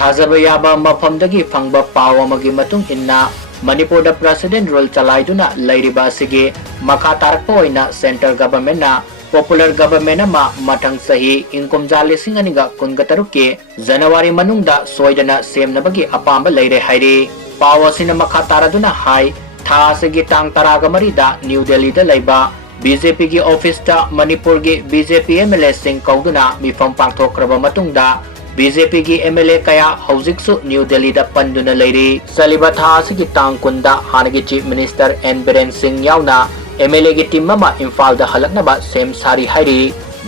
थाजबा याबा मफमदगी फंगबा पाव अमगी मतुंग इन्ना मणिपुर प्रेसिडेंट रूल चलाइदुना लैरिबा सिगे मखा तारकपा ओइना सेंट्रल गवर्नमेंट ना पॉपुलर गवर्नमेंट अमा मथंग सही इनकुमजा लिसिंग अनिगा कुनगतरुक के जनवरी मनुंगदा सोइदना सेमनबगी अपांबा लैरे हाइरे पाव असिना मखा तारादुना हाई था सिगे तांग तरागा मरीदा न्यू दिल्ली दा लैबा बीजेपी की ऑफिस दा मणिपुर की बीजेपी एमएलए सिंह कौदुना मिफम पांगथोक्रबा मतुंगदा बीजेपी की एमएलए कया हौजिकसु न्यू दिल्ली दा पंदुना लैरी सलिबा था सिगी तांग कुंदा हानगी चीफ मिनिस्टर एन बिरेन सिंह यावना एमएलए की टीम मा इम्फाल दा हलकनबा सेम सारी हाइरी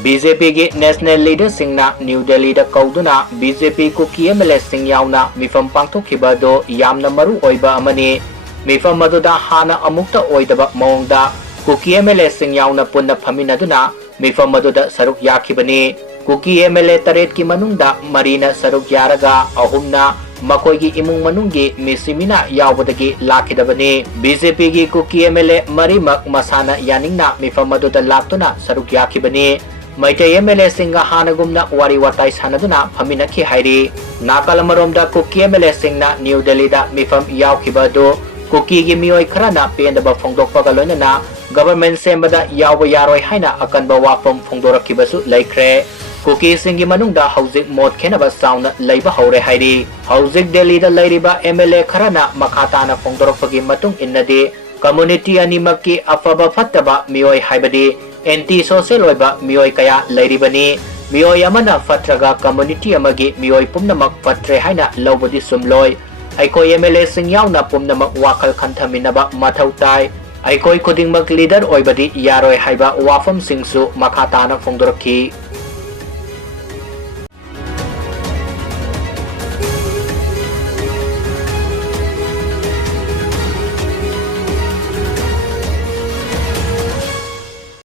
बीजेपी की नेशनल लीडर सिंहना न्यू दिल्ली दा कौदुना बीजेपी को की एमएलए सिंह यावना मिफम पांगथोखिबदो यामना मरु ओइबा अमनी मिफम मदुदा हाना अमुक्ता ओइदबा मौंगदा कुकी एमएलए सिंह यावना पुन्ना फमिनदुना मिफम मदुदा सरुक याखिबनी कुकी एमएलए तरेट की मनुंगदा मरीना सरुक यारगा अहुमना मकोई इमुंग मनुंगी मिसिमिना यावदगी लाखिदबनी बीजेपी की कुकी एमएलए मरीमक मसाना यानिंगना मिफम मदुदा लाक्तुना सरुक याखिबनी मैतै एमएलए सिंह हानगुमना वारी वाताई सानदुना फमिनखि हाइरी नाकल मरोमदा कुकी एमएलए सिंहना न्यू दिल्ली दा मिफम यावखिबदो कुकी की मियोय खराना पेंदबा फोंदोकपगा लोइनना गवर्नमेंट सेमबदा यावबा यारोय हाइना अकनबा वाफम फोंदोरखिबसु लैख्रे कुकी सिंह की मनुंगदा हौजिक मोद खेनबा साउना लैबा हौरे हाइरी हौजिक दिल्ली दा लैरिबा एमएलए खराना मखाताना फोंदोरखपगी मतुंग इन्नदि कम्युनिटी अनिमकी अफबा फत्तबा मियोय हाइबदि एंटी सोशल ओइबा मियोय कया लैरिबनी मियोय अमना फत्रगा कम्युनिटी अमगी मियोय पुमनमक फत्रे हाइना लौबदि सुमलोय अखोई एमएलए सिंह यावना पुमनमक वाखल खंथमिनबा मथौ ताई अखोई खुदिंगमक लीडर ओइबदि यारोय हाइबा वाफम सिंहसु मखाताना फोंदोरखि।